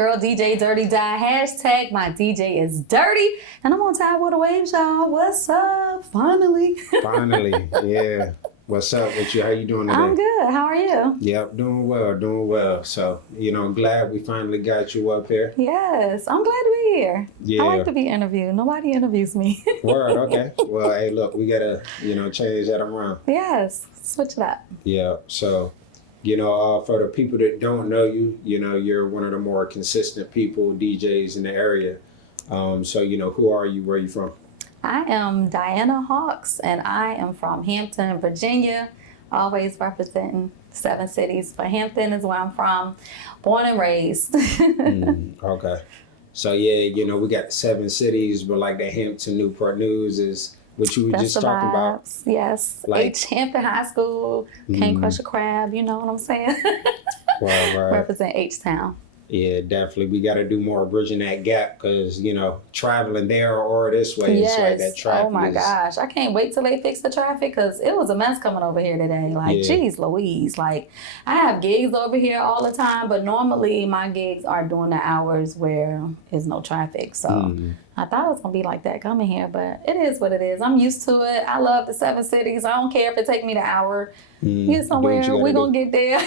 girl, DJ Dirty Die. Hashtag my DJ is dirty. And I'm on Tide with the Waves, y'all. What's up? Finally. Finally, yeah. What's up with you? How you doing today? I'm good. How are you? Yep, doing well. So, glad we finally got you up here. Yes, I'm glad to be here. Yeah. I like to be interviewed. Nobody interviews me. Word, okay. Well, hey, look, we gotta, change that around. Yes, switch it up. Yeah, so, for the people that don't know you, you're one of the more consistent people, DJs in the area. So, who are you? Where are you from? I am Diana Hawks, and I am from Hampton, Virginia, always representing 7 cities, but Hampton is where I'm from, born and raised. Okay. So, yeah, we got 7 cities, but like the Hampton Newport News is what you were That's just the talking about. vibes. Yes, Like, Hampton High School, can't crush a crab, you know what I'm saying? right. Represent H-Town. Yeah, definitely. We got to do more bridging that gap because, traveling there or this way, it's like that traffic. Oh my gosh. I can't wait till they fix the traffic because it was a mess coming over here today. Like, geez Louise. Like, I have gigs over here all the time, but normally my gigs are during the hours where there's no traffic. So I thought it was going to be like that coming here, but it is what it is. I'm used to it. I love the 7 cities. I don't care if it take me the hour. Get somewhere, we're going to get there.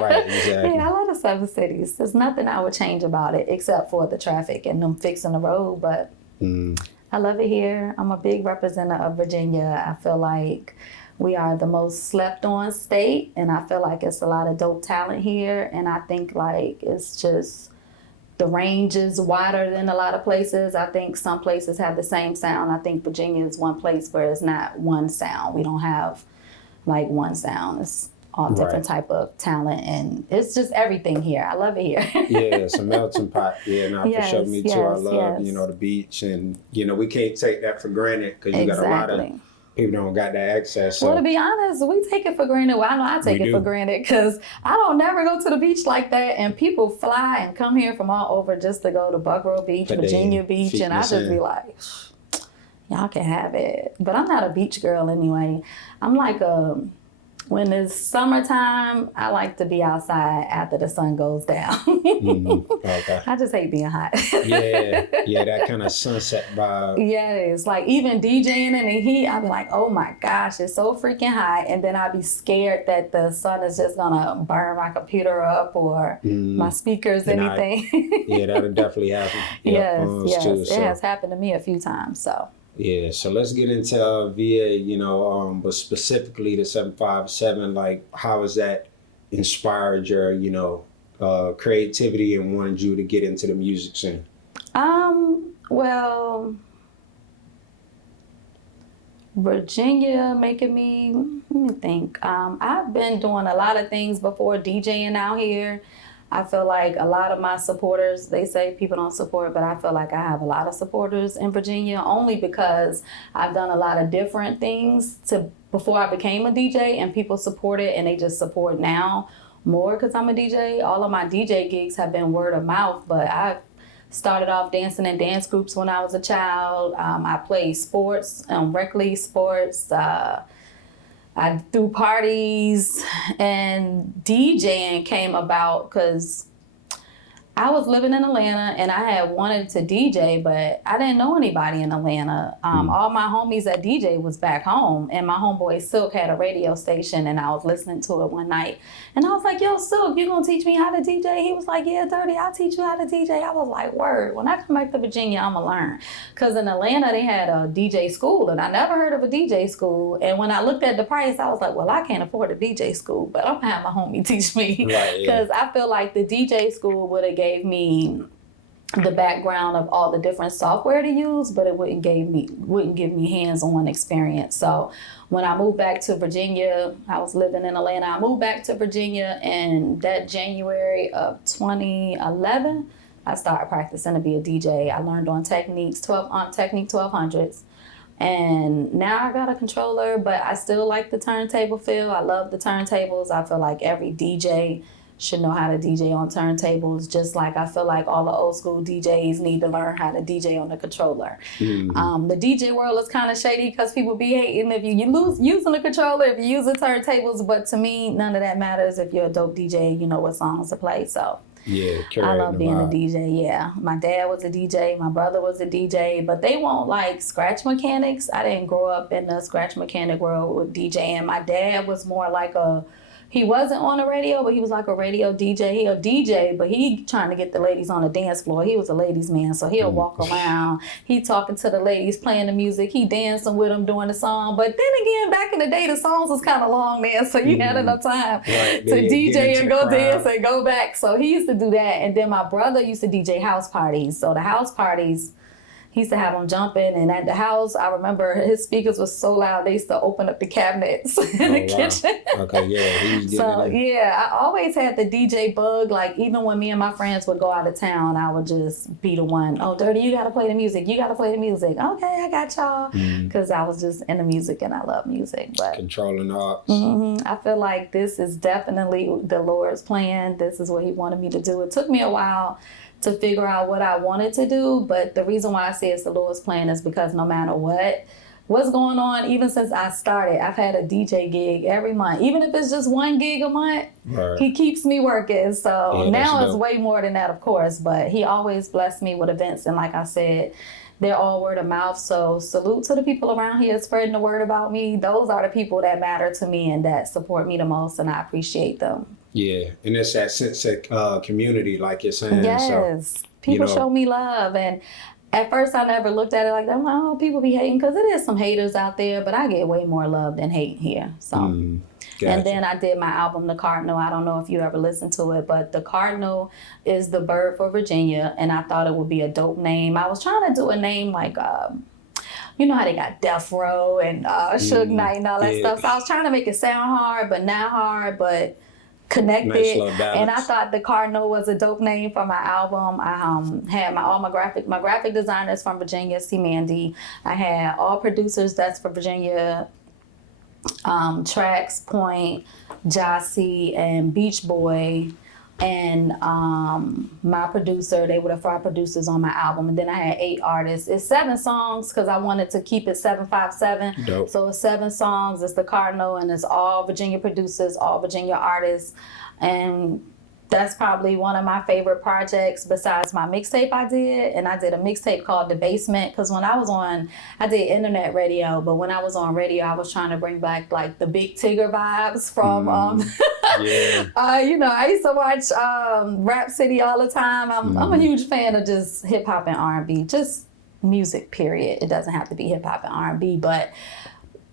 Right, exactly. Yeah, I love the 7 cities. There's nothing I would change about it except for the traffic and them fixing the road, but I love it here. I'm a big representative of Virginia. I feel like we are the most slept on state, and I feel like it's a lot of dope talent here, and I think like it's just the range is wider than a lot of places. I think some places have the same sound. I think Virginia is one place where it's not one sound. We don't have like one sound. It's all different type of talent, and it's just everything here. I love it here. Yeah, it's a melting pot. Yeah, no, for sure. Me too. I love, the beach, and we can't take that for granted because you got a lot of people don't got that access. So. Well, to be honest, we take it for granted. Well, I know I take it for granted because I don't never go to the beach like that, and people fly and come here from all over just to go to Buckrow Beach, Virginia Beach, and I just be like, y'all can have it. But I'm not a beach girl anyway. I'm like when it's summertime, I like to be outside after the sun goes down. Okay. I just hate being hot. yeah, that kind of sunset vibe. Yes, like even DJing in the heat, I'd be like, oh my gosh, it's so freaking hot. And then I'd be scared that the sun is just gonna burn my computer up or my speakers, anything. Yeah, that'll definitely happen. Yes, too, it has happened to me a few times, so. Yeah, so let's get into VA, but specifically the 757, like how has that inspired your, creativity and wanted you to get into the music scene? Well, Virginia making me, let me think. I've been doing a lot of things before DJing out here. I feel like a lot of my supporters, they say people don't support, but I feel like I have a lot of supporters in Virginia only because I've done a lot of different things before I became a DJ, and people support it and they just support now more because I'm a DJ. All of my DJ gigs have been word of mouth, but I've started off dancing in dance groups when I was a child. I played sports, rec league sports. I threw parties, and DJing came about because I was living in Atlanta and I had wanted to DJ, but I didn't know anybody in Atlanta. All my homies that DJ was back home, and my homeboy Silk had a radio station, and I was listening to it one night. And I was like, yo, Silk, you gonna teach me how to DJ? He was like, yeah, Dirty, I'll teach you how to DJ. I was like, word. When I come back to Virginia, I'm gonna learn. Because in Atlanta, they had a DJ school, and I never heard of a DJ school. And when I looked at the price, I was like, well, I can't afford a DJ school, but I'm gonna have my homie teach me. Because I feel like the DJ school would have gave me the background of all the different software to use, but it wouldn't give me hands-on experience. So when I moved back to Virginia, I was living in Atlanta. I moved back to Virginia, and that January of 2011, I started practicing to be a DJ. I learned on Technique 1200s. And now I got a controller, but I still like the turntable feel. I love the turntables. I feel like every DJ should know how to DJ on turntables, just like I feel like all the old school DJs need to learn how to DJ on the controller. The DJ world is kind of shady because people be hating if you lose using the controller, if you use the turntables, but to me, none of that matters. If you're a dope DJ, you know what songs to play. So Yeah, I love curating the being a vibe. DJ. Yeah, my dad was a DJ, my brother was a DJ, but they won't like scratch mechanics. I didn't grow up in the scratch mechanic world with DJing. My dad was more like he wasn't on the radio, but he was like a radio DJ. He a DJ, but he trying to get the ladies on the dance floor. He was a ladies' man, so he'll walk around. He talking to the ladies, playing the music. He dancing with them during the song. But then again, back in the day, the songs was kind of long there, so you had enough time Right, to DJ and go crowd. dance and go back. So he used to do that. And then my brother used to DJ house parties. So the house parties, he used to have them jumping, and at the house, I remember his speakers was so loud they used to open up the cabinets in the kitchen. Okay, yeah, he was getting So it in. yeah, I always had the DJ bug. Like even when me and my friends would go out of town, I would just be the one. Oh, Dirty, you gotta play the music. You gotta play the music. Okay, I got y'all. Because I was just into music and I love music. But Controlling the ops. I feel like this is definitely the Lord's plan. This is what He wanted me to do. It took me a while to figure out what I wanted to do, but the reason why I say it's the Lord's plan is because no matter what's going on, even since I started, I've had a DJ gig every month. Even if it's just one gig a month, Right. He keeps me working. So Yeah, now that's it's dope. way more than that, of course, but He always blessed me with events. And like I said, they're all word of mouth. So salute to the people around here spreading the word about me. Those are the people that matter to me and that support me the most, and I appreciate them. Yeah, and it's that sense of community, like you're saying. Yes. So, People you know, show me love. And at first I never looked at it like that. I'm like, oh, people be hating, because it is some haters out there, but I get way more love than hate here. So, gotcha. and then I did my album, The Cardinal. I don't know if you ever listened to it, but The Cardinal is the bird for Virginia, and I thought it would be a dope name. I was trying to do a name like, you know how they got Death Row and Suge Knight and all that stuff. So I was trying to make it sound hard, but not hard, but connected. Nice little balance. And I thought The Cardinal was a dope name for my album. I had my graphic designers from Virginia, C. Mandy. I had all producers that's for Virginia, Trax Point, Jossie, and Beach Boy. And my producer, they were the 5 producers on my album. And then I had 8 artists. It's 7 songs because I wanted to keep it 757. Dope. So it's 7 songs. It's The Cardinal, and it's all Virginia producers, all Virginia artists. And that's probably one of my favorite projects besides my mixtape I did. And I did a mixtape called The Basement, because when I did internet radio, but when I was on radio, I was trying to bring back like the Big Tigger vibes from, Yeah. you know, I used to watch Rap City all the time. I'm a huge fan of just hip hop and R&B, just music, period. It doesn't have to be hip hop and R&B, but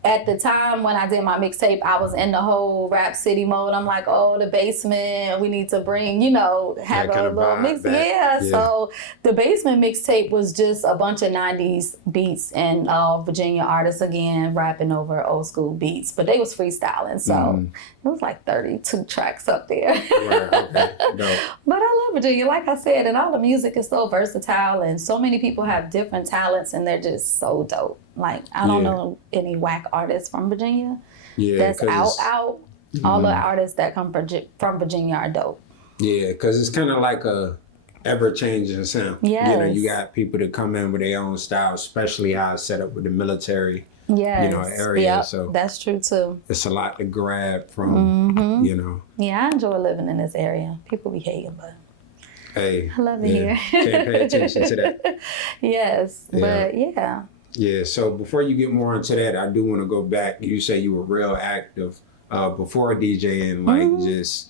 at the time when I did my mixtape, I was in the whole Rap City mode. I'm like, oh, The Basement, we need to bring, have That a kind of little vibe mix. back. Yeah, Yeah. so The Basement mixtape was just a bunch of 90s beats and all Virginia artists again rapping over old school beats. But they was freestyling, so it was like 32 tracks up there. Right, okay. Dope. But I love Virginia, like I said, and all the music is so versatile, and so many people have different talents, and they're just so dope. Like, I don't Yeah. know any whack artists from Virginia Yeah, that's 'cause out. All the artists that come from Virginia are dope. Yeah, because it's kind of like a ever-changing sound. Yes. You got people that come in with their own style, especially how it's set up with the military, Yes. area. Yep, So that's true too. it's a lot to grab from, Yeah, I enjoy living in this area. People be hating, but Hey. I love it here. Can't pay attention to that. Yes, Yeah. but yeah. Yeah, so before you get more into that, I do want to go back. You say you were real active before DJing, like just,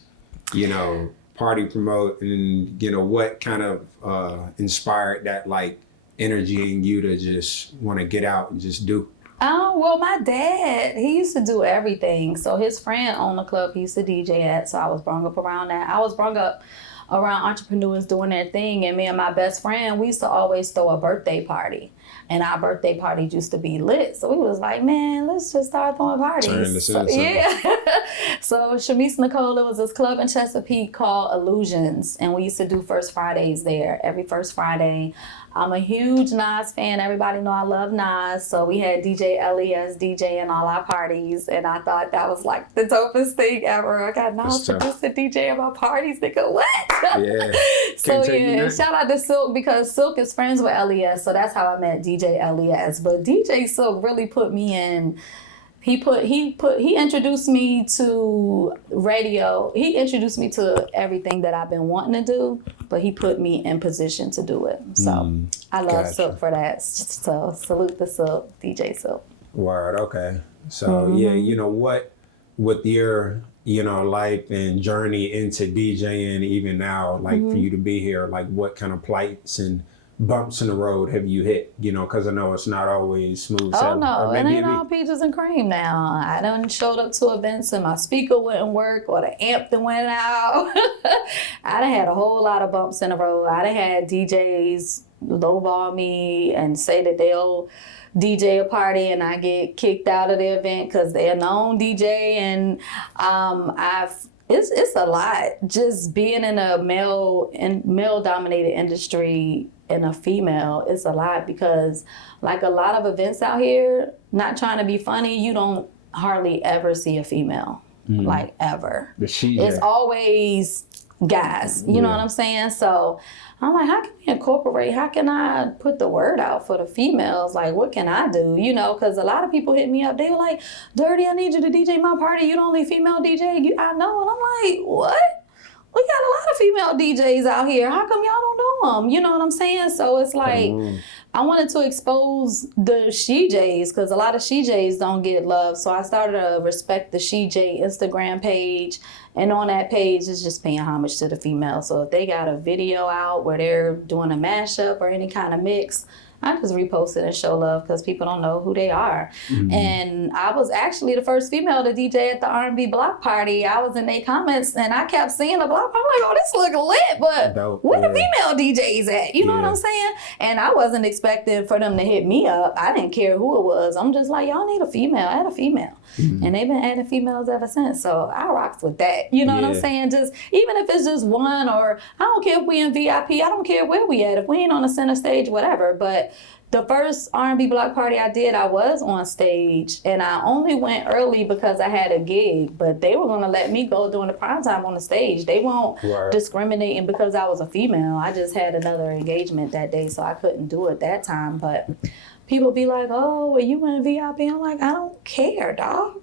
party promote, and, what kind of inspired that, like, energy in you to just want to get out and just do? Oh, well, my dad, he used to do everything. So his friend owned a club he used to DJ at, so I was brought up around that. I was brought up around entrepreneurs doing their thing, and me and my best friend, we used to always throw a birthday party. And our birthday party used to be lit. So we was like, man, let's just start throwing parties. Turn this So, into something. yeah. So Shamise Nicole, it was this club in Chesapeake called Illusions. And we used to do First Fridays there, every first Friday. I'm a huge Nas fan. Everybody know I love Nas. So we had DJ LES DJing all our parties. And I thought that was like the dopest thing ever. I got Nas That's tough. to DJ at my parties. Nigga, what? Yeah. So Can't take yeah, me and nothing. shout out to Silk, because Silk is friends with LES, so that's how I met DJ LES. But DJ Silk really put me in. He introduced me to radio. He introduced me to everything that I've been wanting to do, but he put me in position to do it. So I love Silk for that. So salute the Silk, DJ Silk. Word, okay. So yeah, you know what, with your, you know, life and journey into DJing, even now, like for you to be here, like what kind of plights and bumps in the road have you hit? You know, because I know it's not always smooth. Oh no, it ain't all peaches and cream now. I done showed up to events and my speaker wouldn't work or the amp that went out. I done had a whole lot of bumps in the road. I done had DJs lowball me and say that they'll DJ a party and I get kicked out of the event because they're a known DJ, and it's a lot just being in a male dominated industry and a female. It's a lot because like a lot of events out here, not trying to be funny, you don't hardly ever see a female, like ever. It's always guys, you know what I'm saying? So I'm like, how can we incorporate, how can I put the word out for the females? Like, what can I do? You know, because a lot of people hit me up. They were like, Dirty, I need you to DJ my party. You the only female DJ I know. And I'm like, what? We got a lot of female DJs out here. How come y'all don't know them? You know what I'm saying? So it's like, I wanted to expose the SHEJs because a lot of SHEJs don't get love. So I started to respect the SHEJ Instagram page. And on that page, it's just paying homage to the females. So if they got a video out where they're doing a mashup or any kind of mix, I just repost it and show love because people don't know who they are. And I was actually the first female to DJ at the R&B block party. I was in their comments and I kept seeing the block party. I'm like, oh, this look lit, but where the female DJs at? You know what I'm saying? And I wasn't expecting for them to hit me up. I didn't care who it was. I'm just like, y'all need a female. Add a female. And they've been adding females ever since. So I rocks with that. You know what I'm saying? Just even if it's just one, or I don't care if we in VIP. I don't care where we at. If we ain't on the center stage, whatever. But the first R&B block party I did, I was on stage, and I only went early because I had a gig, but they were gonna let me go during the prime time on the stage. They won't discriminate because I was a female. I just had another engagement that day, so I couldn't do it that time. But people be like, oh, well, you in VIP? I'm like, I don't care, dog.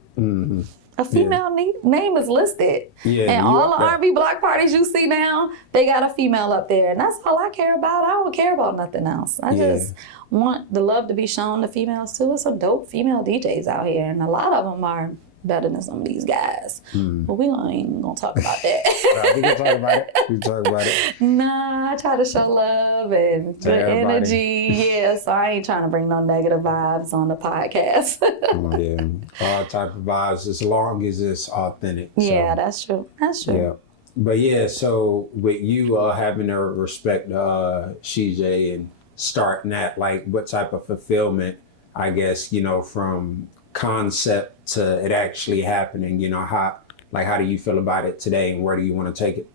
A female name is listed. And all the R&B block parties you see now, they got a female up there. And that's all I care about. I don't care about nothing else. I just want the love to be shown to females too. There's some dope female DJs out here. And a lot of them are better than some of these guys. But we ain't gonna talk about that. We can talk about it. We can talk about it. Nah, I try to show love and good energy. So I ain't trying to bring no negative vibes on the podcast. All type of vibes as long as it's authentic. Yeah, that's true. That's true. Yeah. But yeah, so with you having to respect SHEJ and starting that, like what type of fulfillment, I guess, you know, from concept to it actually happening, you know, how do you feel about it today and where do you want to take it?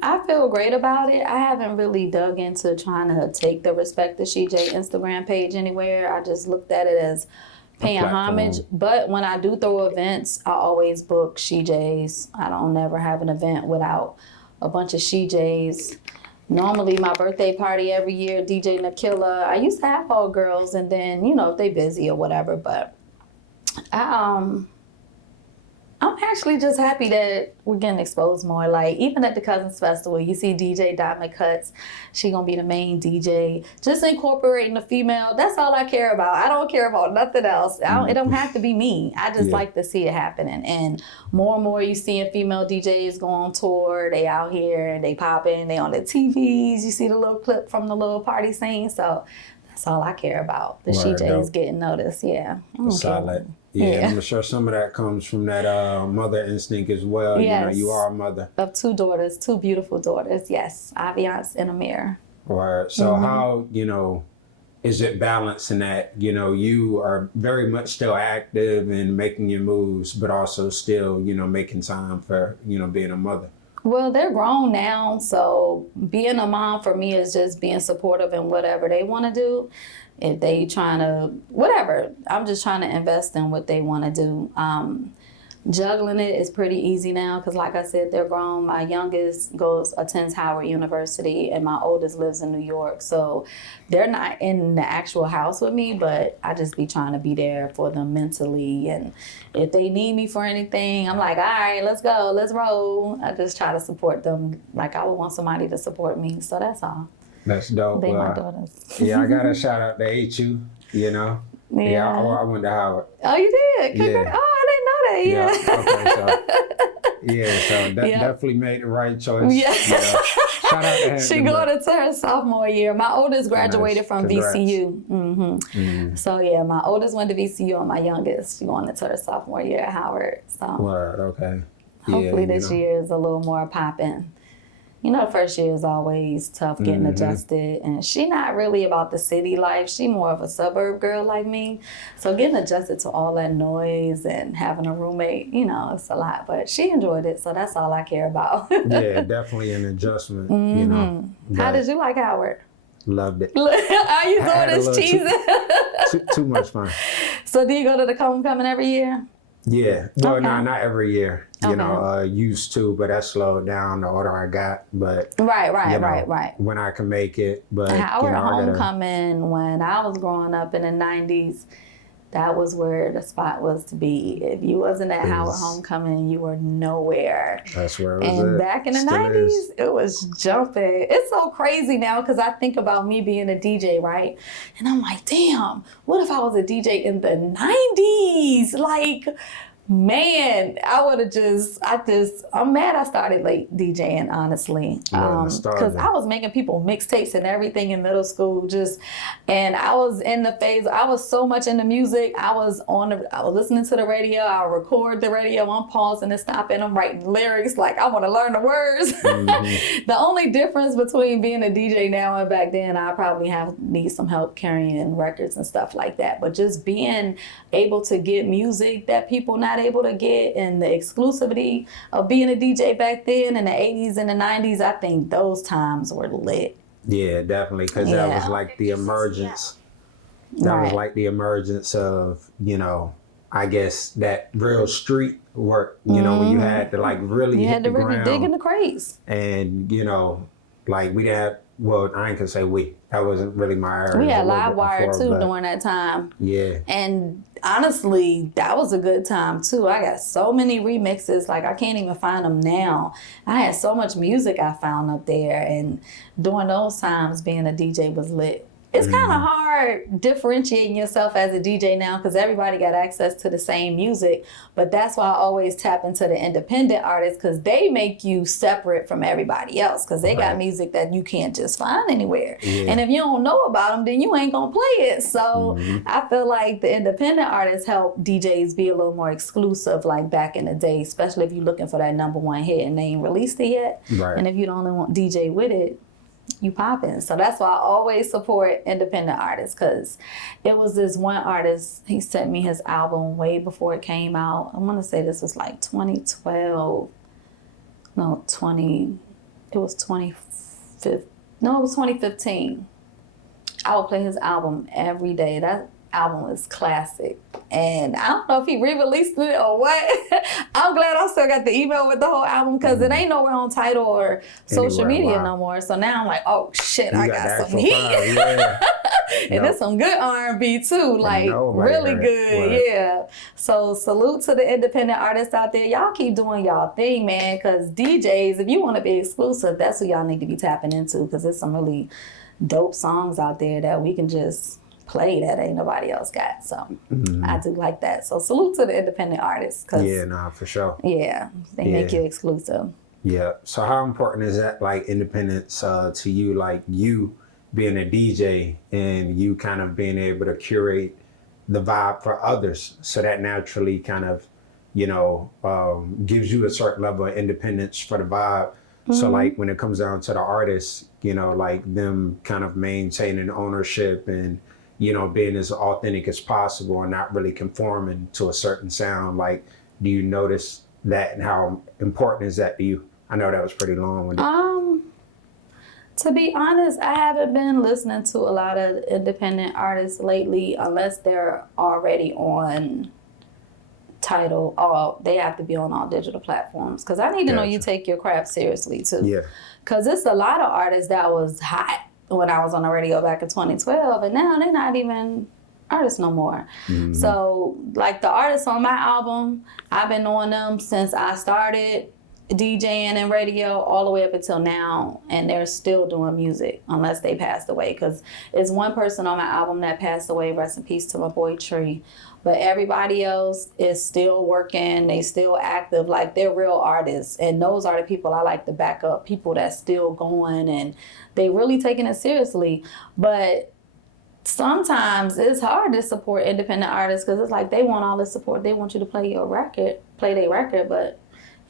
I feel great about it. I haven't really dug into trying to take the Respect the SHEJ Instagram page anywhere. I just looked at it as paying homage. But when I do throw events, I always book SHEJs. I don't never have an event without a bunch of SHEJs. Normally, my birthday party every year, DJ Nakilla. I used to have all girls, and then, you know, if they busy or whatever, but I'm actually just happy that we're getting exposed more. Like, even at the Cousins Festival, you see DJ Diamond Cuts. She gonna be the main DJ. Just incorporating the female. That's all I care about. I don't care about nothing else. It don't have to be me. I just like to see it happening. And more you seeing female DJs go on tour. They out here, they popping, they on the TVs. You see the little clip from the little party scene. So that's all I care about. The SHEJs getting noticed. Yeah. Solid. Yeah, I'm sure some of that comes from that mother instinct as well. Yes. You know, you are a mother. Of two daughters, two beautiful daughters. Yes, Aviance and Amir. Right. So how, you know, is it balancing that, you know, you are very much still active and making your moves, but also still, you know, making time for, you know, being a mother? Well, they're grown now, so being a mom for me is just being supportive in whatever they want to do. If they trying to, whatever, I'm just trying to invest in what they want to do. juggling it is pretty easy now because, like I said, they're grown. My youngest attends Howard University, and my oldest lives in New York. So they're not in the actual house with me, but I just be trying to be there for them mentally. And if they need me for anything, I'm like, all right, let's go, let's roll. I just try to support them like I would want somebody to support me. So that's all. That's dope. They my daughters. Yeah, I got a shout out to HU, you know. Yeah, I went to Howard. Oh, you did? Yeah. Oh, I didn't know that. Okay, so definitely made the right choice. Yeah. You know. Shout out to Hampton. She going to her sophomore year. My oldest graduated from VCU. So yeah, my oldest went to VCU, and my youngest, she going into her sophomore year at Howard. So Word, okay. Hopefully this year is a little more popping. You know, the first year is always tough getting adjusted. And she not really about the city life. She more of a suburb girl like me. So getting adjusted to all that noise and having a roommate, you know, it's a lot. But she enjoyed it, so that's all I care about. Yeah, definitely an adjustment, you know. How did you like Howard? Loved it. Are you doing this cheesing? Too much fun. So do you go to the homecoming every year? Yeah. Well, no, not every year. You know, used to, but that slowed down the older I got. But right. When I can make it, but Howard homecoming when I was growing up in the '90s, that was where the spot was to be. If you wasn't at Howard homecoming, you were nowhere. That's where it was. And back in the '90s, it was jumping. It's so crazy now because I think about me being a DJ, right? And I'm like, damn, what if I was a DJ in the '90s? Like, man, I would have I'm mad I started late DJing, honestly. Because I was making people mixtapes and everything in middle school, and I was in the phase, I was so much into music. I was listening to the radio, I would record the radio, I'm pausing and stopping, I'm writing lyrics, like I want to learn the words. The only difference between being a DJ now and back then, I probably need some help carrying records and stuff like that. But just being able to get music that people not able to get, and the exclusivity of being a DJ back then in the 80s and the 90s, I think those times were lit. Yeah, definitely, because that was like the emergence. That was like the emergence of, you know, I guess that real street work, you know, when you had to like really hit the ground. Dig in the crates. And, you know, like we didn't have, well, I ain't gonna say we. That wasn't really my area. We had Livewire too during that time. Yeah. And honestly, that was a good time too. I got so many remixes, like I can't even find them now. I had so much music I found up there, and during those times, being a DJ was lit. It's kind of hard differentiating yourself as a DJ now because everybody got access to the same music. But that's why I always tap into the independent artists, because they make you separate from everybody else, because they got music that you can't just find anywhere. Yeah. And if you don't know about them, then you ain't going to play it. So I feel like the independent artists help DJs be a little more exclusive, like back in the day, especially if you're looking for that #1 hit and they ain't released it yet. Right. And if you don't want DJ with it, you popping. So that's why I always support independent artists, because it was this one artist, he sent me his album way before it came out. I want to say this was like 2012. No, it was 2015. I would play his album every day. That album is classic. And I don't know if he re-released it or what. I'm glad I still got the email with the whole album, because it ain't nowhere on Tidal or social media no more. So now I'm like, oh shit, I got some heat. And there's some good R&B too, like really good. Yeah. So salute to the independent artists out there. Y'all keep doing y'all thing, man, because DJs, if you want to be exclusive, that's who y'all need to be tapping into, because there's some really dope songs out there that we can just play that ain't nobody else got. So I do like that. So salute to the independent artists. Yeah, nah, for sure. Yeah, they make you exclusive. Yeah. So how important is that, like, independence to you, like you being a DJ and you kind of being able to curate the vibe for others, so that naturally kind of, you know, gives you a certain level of independence for the vibe. So like when it comes down to the artists, you know, like them kind of maintaining ownership and, you know, being as authentic as possible and not really conforming to a certain sound. Like, do you notice that, and how important is that to you? I know that was pretty long-winded. To be honest, I haven't been listening to a lot of independent artists lately, unless they're already on title, they have to be on all digital platforms. Because I need to know you take your craft seriously too. Yeah. Because it's a lot of artists that was hot when I was on the radio back in 2012, and now they're not even artists no more. Mm-hmm. So, like the artists on my album, I've been knowing them since I started DJing and radio all the way up until now, and they're still doing music unless they passed away. Because it's one person on my album that passed away, rest in peace to my boy Tree. But everybody else is still working, they still active, like they're real artists. And those are the people I like to back up, people that's still going and they really taking it seriously. But sometimes it's hard to support independent artists because it's like they want all the support. They want you to play their record, but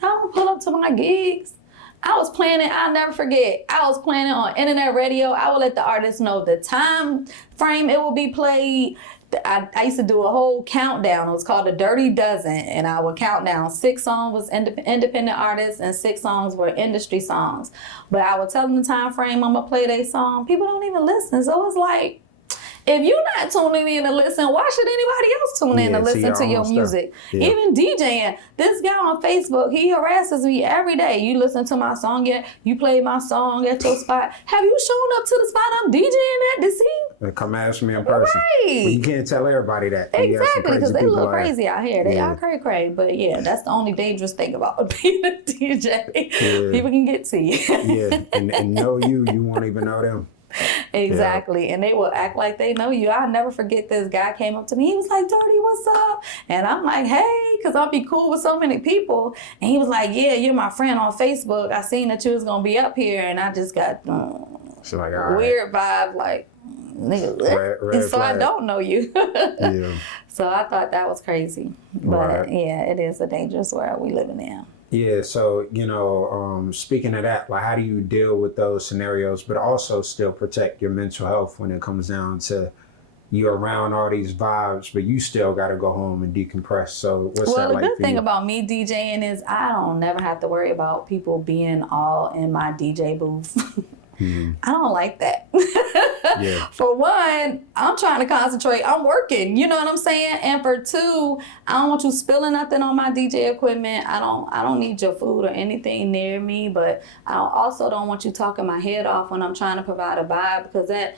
y'all don't pull up to my gigs. I was planning, I'll never forget, I was planning on internet radio. I would let the artists know the time frame it will be played. I used to do a whole countdown. It was called the Dirty Dozen, and I would count down 6 songs was independent artists and 6 songs were industry songs. But I would tell them the time frame I'm gonna play their song. People don't even listen, so it's like, if you're not tuning in to listen, why should anybody else tune in to listen to your music? Yeah. Even DJing, this guy on Facebook, he harasses me every day. You listen to my song yet? You played my song at your spot. Have you shown up to the spot I'm DJing at to see? And come ask me in person. Right. But you can't tell everybody that. Exactly, because they look crazy out here. They are cray. But yeah, that's the only dangerous thing about being a DJ. Yeah. People can get to you. Yeah, and know you won't even know them. Exactly. Yeah. And they will act like they know you. I'll never forget this guy came up to me. He was like, Dirty, what's up? And I'm like, hey, because I'll be cool with so many people. And he was like, yeah, you're my friend on Facebook. I seen that you was going to be up here. And I just got like, weird vibe, like, nigga. Red so flag. I don't know you. Yeah. So I thought that was crazy. But yeah, it is a dangerous world we living in. Yeah, so, speaking of that, like, how do you deal with those scenarios, but also still protect your mental health when it comes down to you're around all these vibes, but you still got to go home and decompress? So what's that like for you? Well, the good thing about me DJing is I don't never have to worry about people being all in my DJ booth. Mm-hmm. I don't like that. Yeah. For one, I'm trying to concentrate. I'm working. You know what I'm saying? And for two, I don't want you spilling nothing on my DJ equipment. I don't need your food or anything near me. But I also don't want you talking my head off when I'm trying to provide a vibe, because that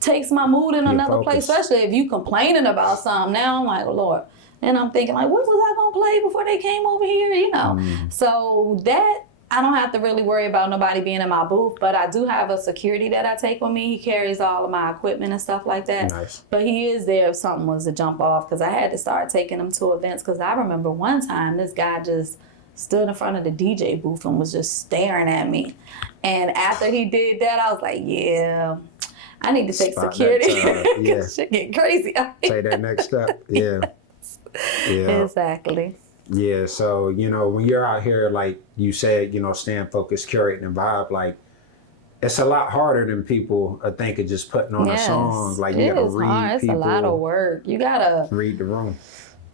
takes my mood in another place. Especially if you complaining about something. Now I'm like, oh, Lord. Then I'm thinking, like, what was I gonna play before they came over here? You know. Mm. So that. I don't have to really worry about nobody being in my booth, but I do have a security that I take with me. He carries all of my equipment and stuff like that. Nice. But he is there if something was to jump off, because I had to start taking him to events, because I remember one time this guy just stood in front of the DJ booth and was just staring at me. And after he did that, I was like, yeah, I need to take security. Yeah. Shit get crazy out here. Take that next step. Yeah. Yeah. Exactly. Yeah, so, when you're out here, like you said, staying focused, curating the vibe, like, it's a lot harder than people think of just putting on a song. Like, you gotta read people. It's a lot of work. You gotta read the room.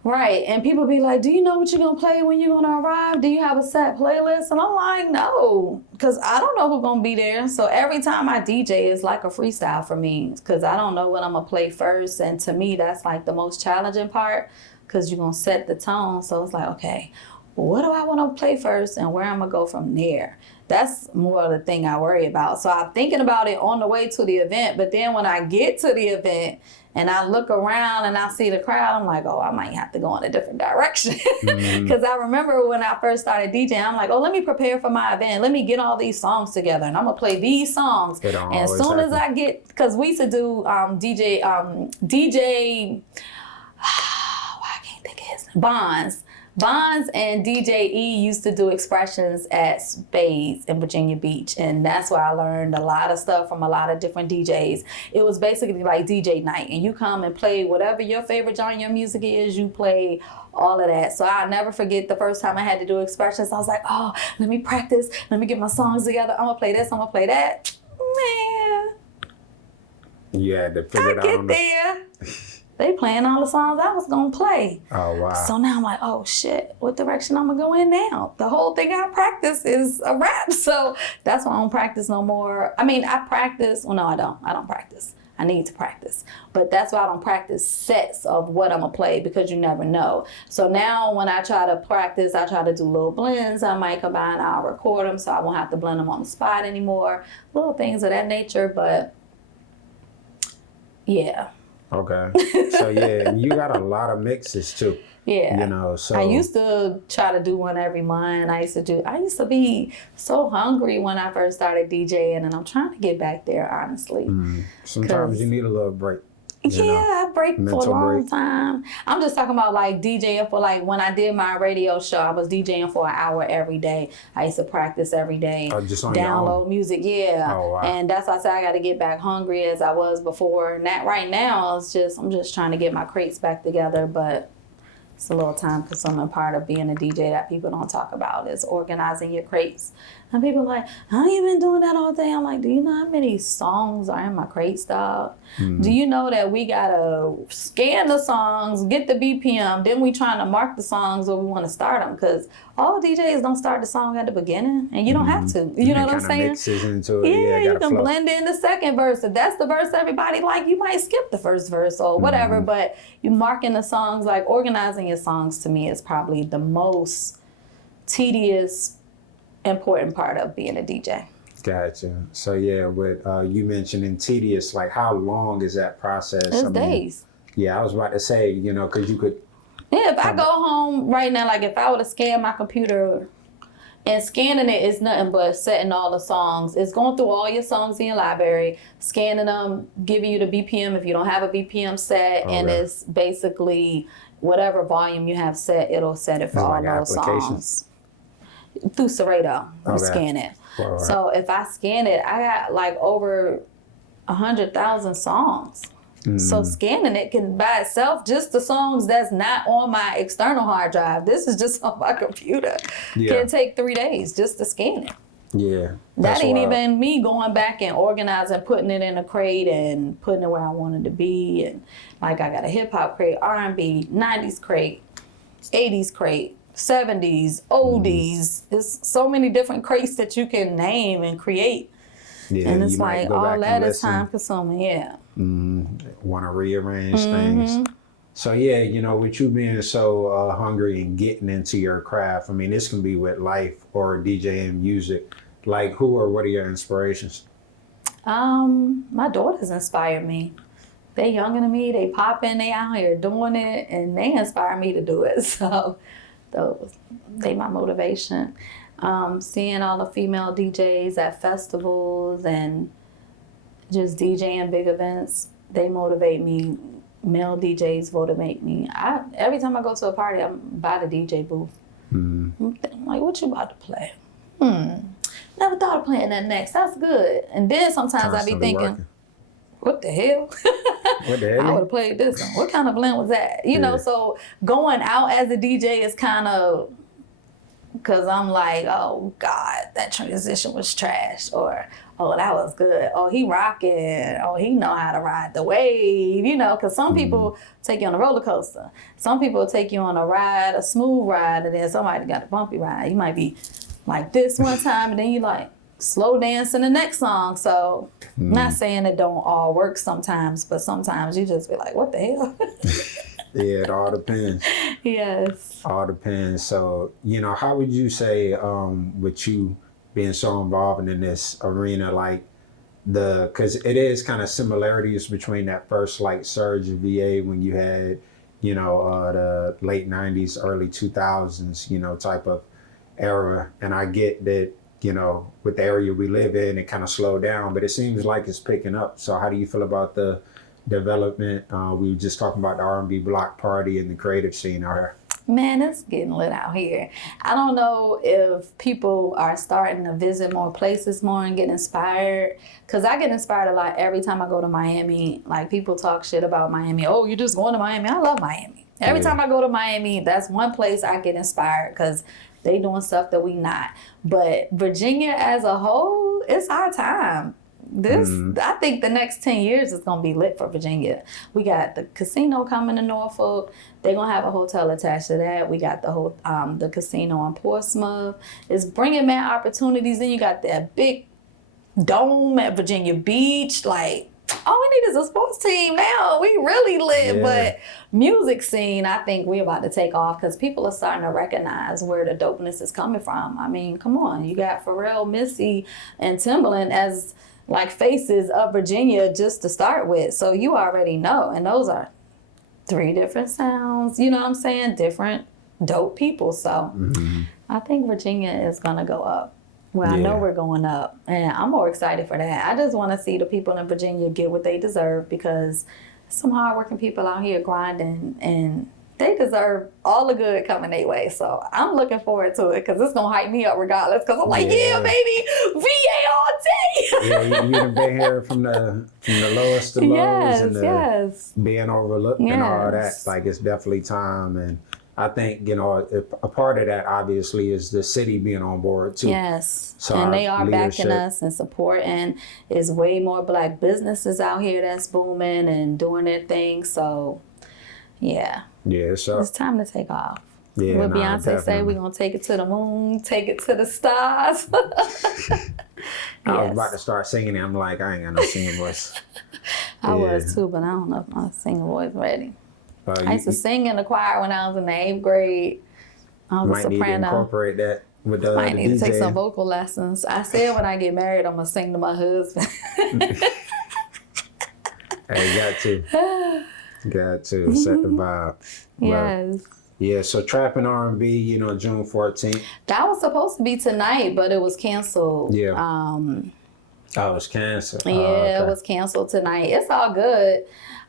Right, and people be like, do you know what you're gonna play when you're gonna arrive? Do you have a set playlist? And I'm like, no, because I don't know who's gonna be there. So every time I DJ, it's like a freestyle for me, because I don't know what I'm gonna play first. And to me, that's like the most challenging part, because you're going to set the tone. So it's like, okay, what do I want to play first and where I'm going to go from there? That's more of the thing I worry about. So I'm thinking about it on the way to the event, but then when I get to the event and I look around and I see the crowd, I'm like, oh, I might have to go in a different direction. Because I remember when I first started DJing, I'm like, oh, let me prepare for my event. Let me get all these songs together and I'm going to play these songs. And as soon as I get, because we used to do DJ, Bonds and DJ E used to do expressions at Spades in Virginia Beach, and that's where I learned a lot of stuff from a lot of different DJs. It was basically like DJ night, and you come and play whatever your favorite genre of music is, you play all of that. So I'll never forget the first time I had to do expressions. I was like, oh, let me practice, let me get my songs together, I'm gonna play this, I'm gonna play that. Man, you had to figure it out. I get there. They playing all the songs I was going to play. Oh, wow. So now I'm like, oh, shit, what direction I'm going to go in now? The whole thing I practice is a rap. So that's why I don't practice no more. I mean, I practice. Well, no, I don't. I don't practice. I need to practice. But that's why I don't practice sets of what I'm going to play, because you never know. So now when I try to practice, I try to do little blends. I might combine, I'll record them so I won't have to blend them on the spot anymore. Little things of that nature, but yeah. Okay. So yeah, you got a lot of mixes too. Yeah. You know, so I used to try to do one every month. I used to be so hungry when I first started DJing, and I'm trying to get back there, honestly. Sometimes you need a little break. I break for a long time. I'm just talking about like DJing for, like, when I did my radio show, I was DJing for an hour every day. I used to practice every day. Oh, just on your download own? music, yeah. Oh, wow. And that's why I said I got to get back hungry as I was before. And that right now is just, I'm just trying to get my crates back together, but it's a little time consuming part of being a DJ that people don't talk about is organizing your crates. And people are like, how you been doing that all day? I'm like, do you know how many songs are in my crates, dog? Do you know that we gotta scan the songs, get the BPM, then we trying to mark the songs where we want to start them? Because all DJs don't start the song at the beginning, and you don't have to. You know what I'm saying? Mixes into it. Yeah, you can flow. blend in the second verse. If that's the verse everybody like, you might skip the first verse or whatever, but you marking the songs, like organizing your songs, to me is probably the most tedious, important part of being a DJ. Gotcha. So yeah, with you mentioning tedious, like how long is that process? It's days. Yeah, I was about to say, you know, because you could. Yeah, if I go home right now, like if I were to scan my computer, and scanning it is nothing but setting all the songs. It's going through all your songs in your library, scanning them, giving you the BPM if you don't have a BPM set, and it's basically whatever volume you have set, it'll set it for all those songs. Through Curator, you scan it. Right. So if I scan it, I got like over 100,000 songs. So scanning it can by itself, just the songs that's not on my external hard drive, this is just on my computer, can take 3 days just to scan it. Yeah. That ain't even me going back and organizing, putting it in a crate and putting it where I wanted to be. And like I got a hip hop crate, R&B, 90s crate, 80s crate, 70s, oldies. There's so many different crates that you can name and create. Yeah, and it's like all that is time consuming. Yeah. Want to rearrange things. So yeah, you know, with you being so hungry and getting into your craft, I mean, this can be with life or DJing music. Like, who or what are your inspirations? My daughters inspire me. They younger than me. They popping. They out here doing it, and they inspire me to do it. So, they my motivation. Seeing all the female DJs at festivals and just DJing big events, they motivate me. Male DJs motivate me. Every time I go to a party, I'm by the DJ booth. I'm like, what you about to play? Never thought of playing that next. That's good. And then sometimes I be thinking, what the hell? What the hell? I would have played this one. What kind of blend was that? You know, so going out as a DJ is kind of, because I'm like, oh, God, that transition was trash. Or, oh, that was good. Oh, he rocking. Oh, he know how to ride the wave. You know, because some people take you on a roller coaster. Some people take you on a ride, a smooth ride, and then somebody got a bumpy ride. You might be like this one time, and then you like slow dance in the next song. So, not saying it don't all work sometimes, but sometimes you just be like, what the hell? Yeah, it all depends. Yes. All depends. So, you know, how would you say, with you being so involved in this arena, like because it is kind of similarities between that first like surge of VA when you had, you know, the late 90s, early 2000s, you know, type of era. And I get that, you know, with the area we live in, it kind of slowed down, but it seems like it's picking up. So how do you feel about the development? We were just talking about the R&B block party and the creative scene out here. Man, it's getting lit out here. I don't know if people are starting to visit more places more and get inspired, because I get inspired a lot every time I go to Miami. Like, people talk shit about Miami. Oh, you're just going to Miami. I love Miami. Every time I go to Miami, that's one place I get inspired, because they doing stuff that we not. But Virginia as a whole, it's our time. I think the next 10 years is going to be lit for Virginia. We got the casino coming to Norfolk. They're going to have a hotel attached to that. We got the casino in Portsmouth. It's bringing mad opportunities. Then you got that big dome at Virginia Beach. Like, all we need is a sports team now. We really lit. Yeah. But music scene, I think we're about to take off because people are starting to recognize where the dopeness is coming from. I mean, come on. You got Pharrell, Missy, and Timbaland as like faces of Virginia just to start with. So you already know. And those are 3 different sounds. You know what I'm saying? Different dope people. So I think Virginia is going to go up. Well, I know we're going up, and I'm more excited for that. I just want to see the people in Virginia get what they deserve because some hardworking people out here grinding, and they deserve all the good coming their way. So I'm looking forward to it because it's going to hype me up regardless because I'm like, yeah, baby, VA all day. Yeah, you done been here from the lowest to lows and being overlooked and all that. Like, it's definitely time. And I think, you know, a part of that obviously is the city being on board too. Yes, so and they are backing us and supporting. There's way more Black businesses out here that's booming and doing their thing. So, yeah. Yeah, so it's time to take off. Yeah, what Beyonce say, we're going to take it to the moon, take it to the stars. I was about to start singing it. I'm like, I ain't got no singing voice. I was too, but I don't know if my singing voice ready. I used to sing in the choir when I was in the 8th grade. I was a soprano. Might need to incorporate that with the might need to take some vocal lessons. I said when I get married, I'm going to sing to my husband. Hey, got to. Got to set the vibe. Yes. Yeah, so Trap and R&B, you know, June 14th. That was supposed to be tonight, but it was canceled. Yeah. Oh, it was canceled. Yeah, okay. It was canceled tonight. It's all good.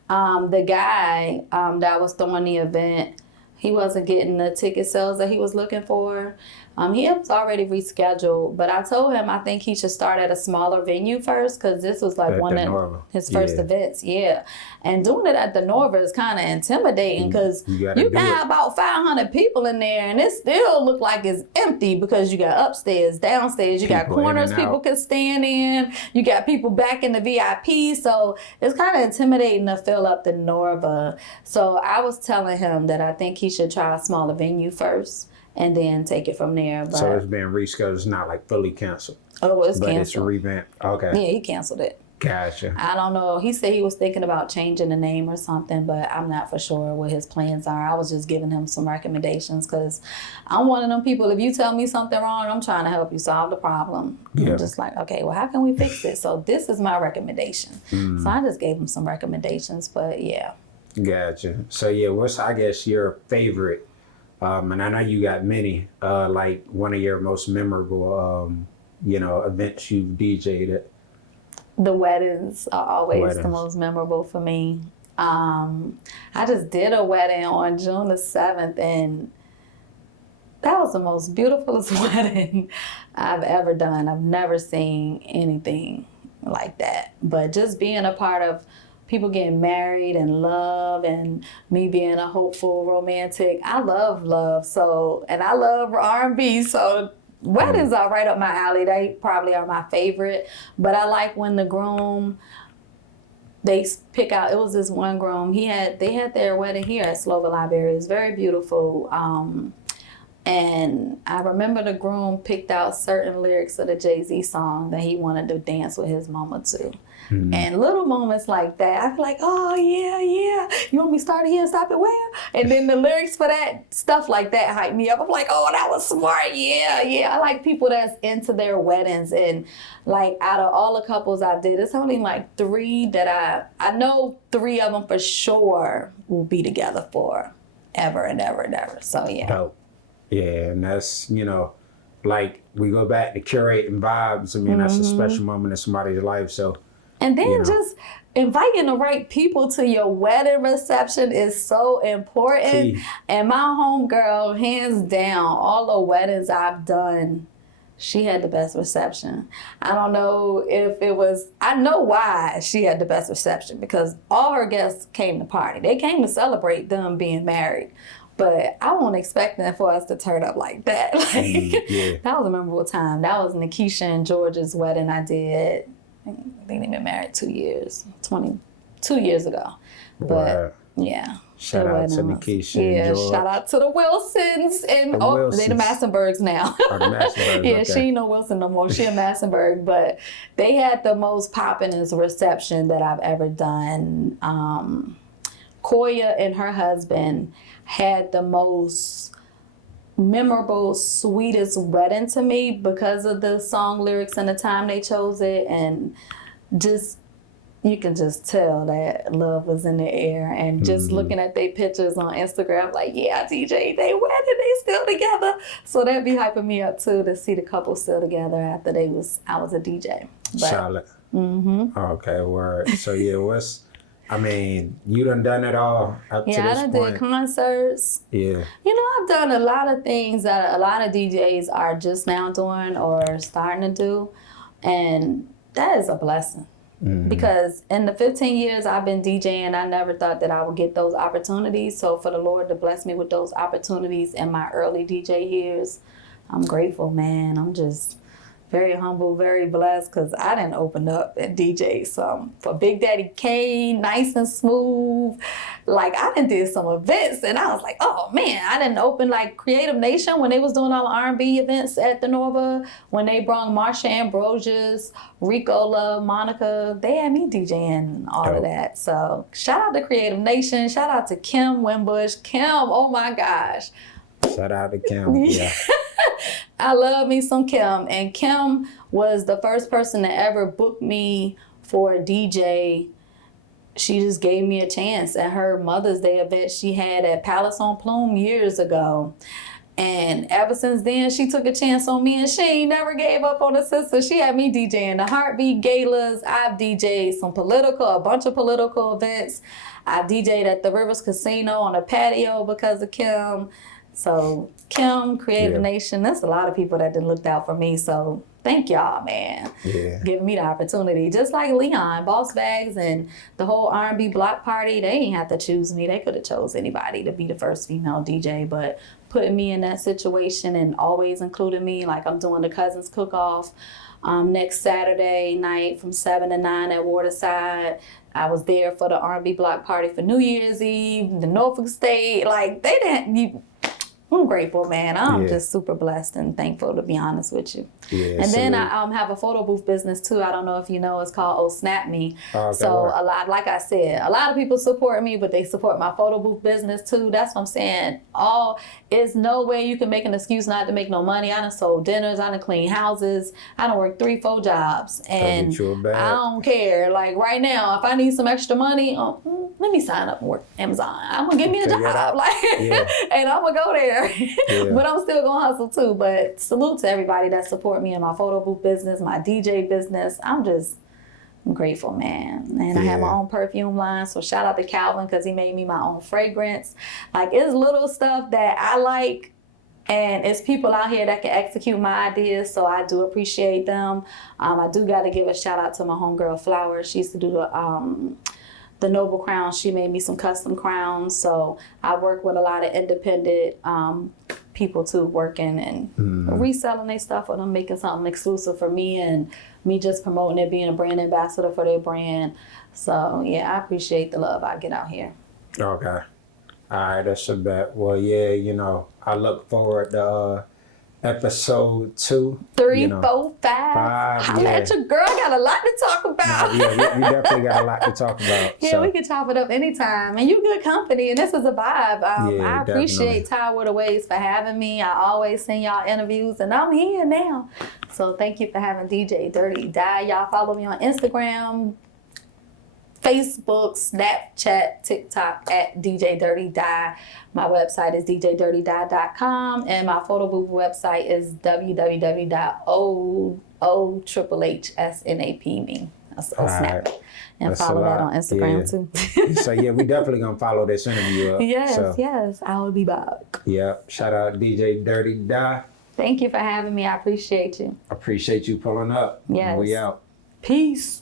The guy that was throwing the event, he wasn't getting the ticket sales that he was looking for. He was already rescheduled, but I told him I think he should start at a smaller venue first because this was like one of his first events. Yeah. And doing it at the Norva is kind of intimidating because you can have about 500 people in there and it still look like it's empty because you got upstairs, downstairs, you got corners people can stand in, you got people back in the VIP. So it's kind of intimidating to fill up the Norva. So I was telling him that I think he should try a smaller venue first and then take it from there. But so it's been rescheduled. It's not like fully canceled. Oh, it's canceled. But it's revamped. Okay. Yeah, he canceled it. Gotcha. I don't know. He said he was thinking about changing the name or something, but I'm not for sure what his plans are. I was just giving him some recommendations because I'm one of them people, if you tell me something wrong, I'm trying to help you solve the problem. Yeah. I'm just like, okay, well, how can we fix it? So this is my recommendation. So I just gave him some recommendations, but yeah. Gotcha. So yeah, what's, I guess, your favorite, and I know you got many, like one of your most memorable, you know, events you've DJ'd at? The weddings are always the most memorable for me. I just did a wedding on June the 7th, and that was the most beautifulest wedding I've ever done. I've never seen anything like that. But just being a part of people getting married and love and me being a hopeful, romantic, I love love. So, and I love R&B, so weddings are right up my alley. They probably are my favorite. But I like when the groom, they pick out, it was this one groom, they had their wedding here at Slover Library. It was very beautiful. And I remember the groom picked out certain lyrics of the Jay-Z song that he wanted to dance with his mama to. And little moments like that, I feel like, oh, yeah. You want me to start here and stop it where? And then the lyrics for that, stuff like that hype me up. I'm like, oh, that was smart. Yeah. I like people that's into their weddings. And like out of all the couples I did, it's only like 3 that I know 3 of them for sure will be together for ever and ever and ever. So yeah. Dope. Yeah, and that's, you know, like we go back to curating vibes. I mean, that's a special moment in somebody's life. So. And then just inviting the right people to your wedding reception is so important. And my homegirl, hands down, all the weddings I've done, she had the best reception. I don't know if it was, I know why she had the best reception because all her guests came to party. They came to celebrate them being married. But I wasn't expecting for us to turn up like that. That was a memorable time. That was Nikisha and George's wedding I did. I think they've been married 2 years, 22 years ago. But yeah, Shout out to Nikisha Yeah, and George. shout out to the Wilsons. And they the Massenbergs now. Oh, the Massenbergs, yeah, okay. she ain't no Wilson no more. She a Massenberg. But they had the most poppin'est reception that I've ever done. Koya and her husband had the most memorable, sweetest wedding to me because of the song lyrics and the time they chose it. And just, you can just tell that love was in the air. And just looking at their pictures on Instagram, like, yeah, DJ, they wedding, they still together. So that'd be hyping me up too, to see the couple still together after I was a DJ. Charlotte. Okay, word. So yeah, you done it all up to this point. Yeah, I done did concerts. Yeah. You know, I've done a lot of things that a lot of DJs are just now doing or starting to do. And that is a blessing. Because in the 15 years I've been DJing, I never thought that I would get those opportunities. So for the Lord to bless me with those opportunities in my early DJ years, I'm grateful, man. I'm just very humble, very blessed, because I didn't open up and DJ some for Big Daddy Kane, nice and smooth. Like, I done did some events, and I was like, oh man, I didn't open like Creative Nation when they was doing all the R&B events at the Nova, when they brought Marsha Ambrosius, Rico Love, Monica. They had me DJing all of that. So shout out to Creative Nation. Shout out to Kim Wimbush. Kim, oh my gosh. Shout out to Kim. Yeah. I love me some Kim. And Kim was the first person to ever book me for a DJ. She just gave me a chance at her Mother's Day event she had at Palace on Plume years ago. And ever since then, she took a chance on me, and she ain't never gave up on her sister. She had me DJing the Heartbeat Galas. I've DJed a bunch of political events. I've DJed at the Rivers Casino on a patio because of Kim. So Kim, Creative Nation, there's a lot of people that done looked out for me. So thank y'all, man. Yeah. Giving me the opportunity. Just like Leon, Boss Bags, and the whole R&B block party, they ain't have to choose me. They could have chose anybody to be the first female DJ, but putting me in that situation and always including me, like I'm doing the Cousins Cook-Off next Saturday night from 7 to 9 at Waterside. I was there for the R&B block party for New Year's Eve, the Norfolk State. Like, they didn't... I'm grateful, man. I'm just super blessed and thankful, to be honest with you. Yeah, and then I have a photo booth business too. I don't know if you know, it's called Oh Snap Me. Okay, so like I said, a lot of people support me, but they support my photo booth business too. That's what I'm saying. There's no way you can make an excuse not to make no money. I done sold dinners, I done cleaned houses, I done worked 3-4 jobs, and I don't care. Like right now, if I need some extra money, let me sign up and work Amazon. I'm gonna give me a job, and I'm gonna go there. But I'm still gonna hustle too. But salute to everybody that support me in my photo booth business, my DJ business. I'm grateful, man. And I have my own perfume line, so shout out to Calvin because he made me my own fragrance. Like, it's little stuff that I like, and it's people out here that can execute my ideas, so I do appreciate them. I do got to give a shout out to my homegirl Flower. She used to do the Noble Crown. She made me some custom crowns. So I work with a lot of independent people too, working and reselling their stuff, or them making something exclusive for me, and me just promoting it, being a brand ambassador for their brand. So yeah, I appreciate the love I get out here. Okay. All right, that's a bet. Well, yeah, I look forward to episode 2. 3, 4, 5. Holla at your girl. I got a lot to talk about. We definitely got a lot to talk about. Yeah, we can chop it up anytime. And you good company, and this is a vibe. I appreciate Tyler Ways for having me. I always send y'all interviews, and I'm here now. So thank you for having DJ Dirty Die. Y'all follow me on Instagram, Facebook, Snapchat, TikTok at DJ Dirty Die. My website is djdirtydie.com, and my photo booth website is www.ohhsnapme. That's Snap. And that's follow that on Instagram too. So yeah, we definitely gonna follow this interview up. Yes, I will be back. Yeah, shout out DJ Dirty Die. Thank you for having me. I appreciate you. Appreciate you pulling up. Yes. We out. Peace.